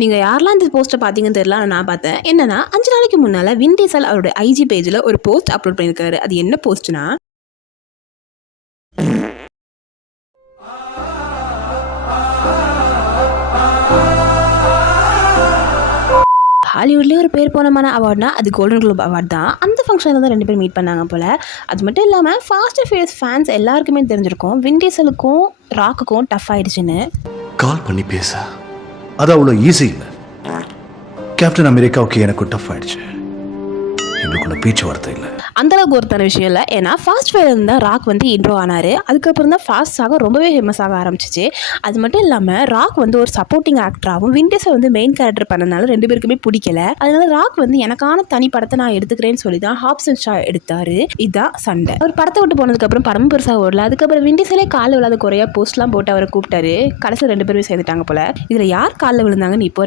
நீங்க யாரெல்லாம் இந்த போஸ்ட்டை பார்த்தீங்கன்னு தெரியல. ஆனா நான் பார்த்தேன். என்னன்னா 5 நாளைக்கு முன்னால வின் டீசல் அவருடைய ஐஜி பேஜ்ல ஒரு போஸ்ட் அப்லோட் பண்ணியிருக்காரு. அது என்ன போஸ்ட்னா, ஹாலிவுட்லேயே ஒரு பேர் போனமான அவார்ட்னா அது கோல்டன் குளோப் அவார்ட் தான். அந்த ஃபங்க்ஷனில் தான் 2 பேரும் மீட் பண்ணாங்க போல். அது மட்டும் இல்லாமல் ஃபாஸ்ட் அண்ட் ஃபியூரியஸ் ஃபேன்ஸ் எல்லாருக்குமே தெரிஞ்சிருக்கும் வின் டீசலுக்கும் ராக்குக்கும் டஃப் ஆயிடுச்சுன்னு. கால் பண்ணி பேச அது அவ்வளோ ஈஸி இல்லை. கேப்டன் அமெரிக்காவுக்கு எனக்கு டஃப் ஆயிடுச்சு. எங்களுக்குள்ள பேச்சுவார்த்தை இல்லை. அந்தளவுக்கு ஒருத்தான விஷயம் இல்லை. ஏன்னா ஃபாஸ்ட் ஃபயர் தான் ராக் வந்து இன்ட்ரோ ஆனார். அதுக்கப்புறம் தான் ஃபாஸ்ட் சாக ரொம்பவே ஃபேமஸ் ஆக ஆரம்பிச்சிச்சு. அது மட்டும் இல்லாமல் ராக் வந்து ஒரு சப்போர்ட்டிங் ஆக்டராகவும் விண்டேஸை வந்து மெயின் கேரக்டர் பண்ணனால 2 பேருக்குமே பிடிக்கல. அதனால ராக் வந்து எனக்கான தனி படத்தை நான் எடுத்துக்கிறேன்னு சொல்லி தான் ஹாப்சன் ஷா எடுத்தார். இதுதான் சண்டை. அவர் படத்தை விட்டு போனதுக்கப்புறம் படம் பெருசாக ஓடல. அதுக்கப்புறம் விண்டேஸிலே காலில் விழாத குறையா போஸ்ட்லாம் போட்டு அவரை கூப்பிட்டாரு. கடைசியில் 2 பேருமே சேர்ந்துட்டாங்க போல. இதில் யார் காலில் விழுந்தாங்கன்னு இப்போ